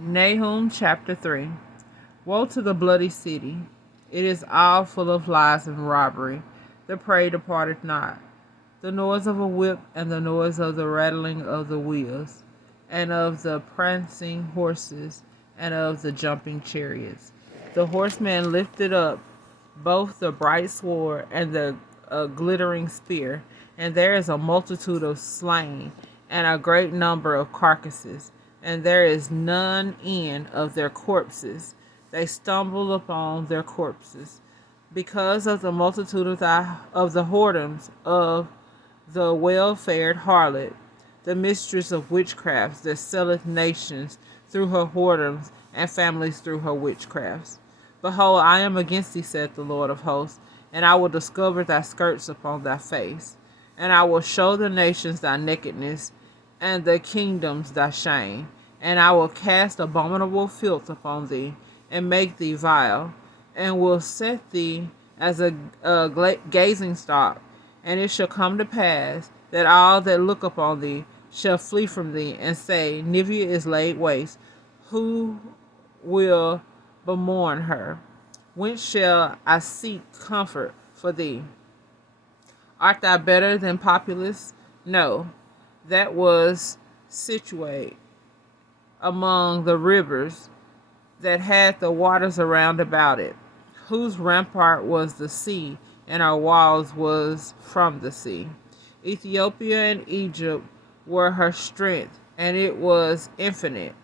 Nahum chapter 3. Woe to the bloody city! It is all full of lies and robbery. The prey departeth not. The noise of a whip and the noise of the rattling of the wheels, and of the prancing horses, and of the jumping chariots. The horseman lifted up both the bright sword and the glittering spear, and there is a multitude of slain, and a great number of carcasses, and there is none end of their corpses. They stumble upon their corpses, because of the multitude of the whoredoms of the well-fared harlot, the mistress of witchcrafts, that selleth nations through her whoredoms, and families through her witchcrafts. Behold, I am against thee, saith the Lord of hosts, and I will discover thy skirts upon thy face, and I will show the nations thy nakedness, and the kingdoms thy shame, and I will cast abominable filth upon thee, and make thee vile, and will set thee as a gazing stock. And it shall come to pass that all that look upon thee shall flee from thee, and say, Nivea is laid waste. Who will bemourn her? Whence shall I seek comfort for thee? Art thou better than Populus? No, that was situate among the rivers that had the waters around about it, whose rampart was the sea, and our walls was from the sea. Ethiopia and Egypt were her strength, and it was infinite.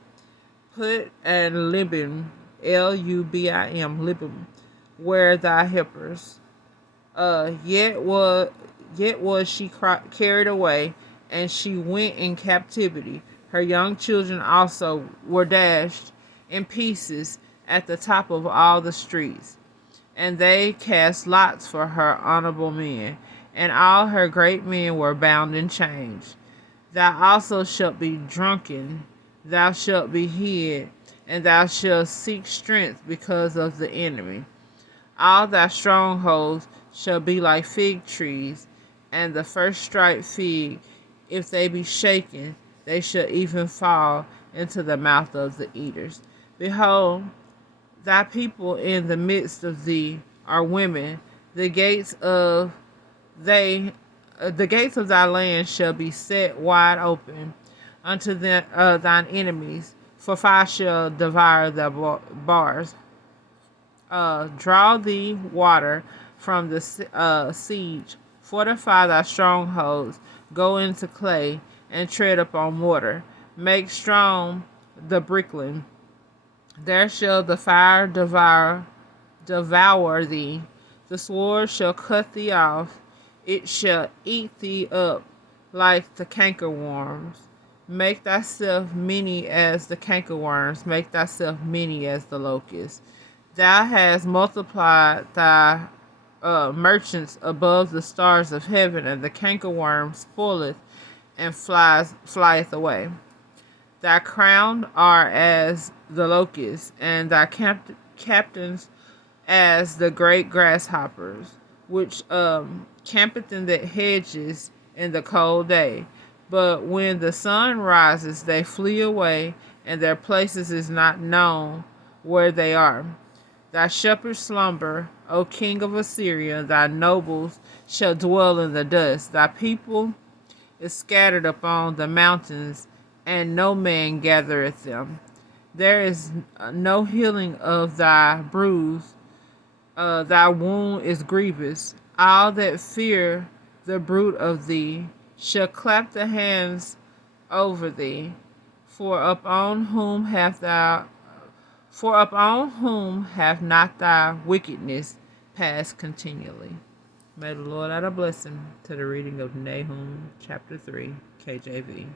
Put and Libim, Lubim, Libim, were thy helpers. Yet was she carried away, and she went in captivity. Her young children also were dashed in pieces at the top of all the streets. And they cast lots for her honorable men, and all her great men were bound in chains. Thou also shalt be drunken, thou shalt be hid, and thou shalt seek strength because of the enemy. All thy strongholds shall be like fig trees, and the first striped fig, if they be shaken, they shall even fall into the mouth of the eaters. Behold, thy people in the midst of thee are women. The gates of thy land shall be set wide open unto thine enemies, for fire shall devour the bars. Draw thee water from the siege, fortify thy strongholds, go into clay, and tread upon mortar. Make strong the brickling. There shall the fire devour thee. The sword shall cut thee off. It shall eat thee up like the cankerworms. Make thyself many as the cankerworms. Make thyself many as the locusts. Thou hast multiplied thy merchants above the stars of heaven, and the cankerworm spoileth and flieth away. Thy crown are as the locusts, and thy captains as the great grasshoppers, which campeth in the hedges in the cold day. But when the sun rises, they flee away, and their places is not known where they are. Thy shepherds slumber, O king of Assyria, thy nobles shall dwell in the dust. Thy people is scattered upon the mountains, and no man gathereth them. There is no healing of thy bruise, thy wound is grievous. All that fear the bruit of thee shall clap the hands over thee, for upon whom hath not thy wickedness passed continually. May the Lord add a blessing to the reading of Nahum chapter 3, KJV.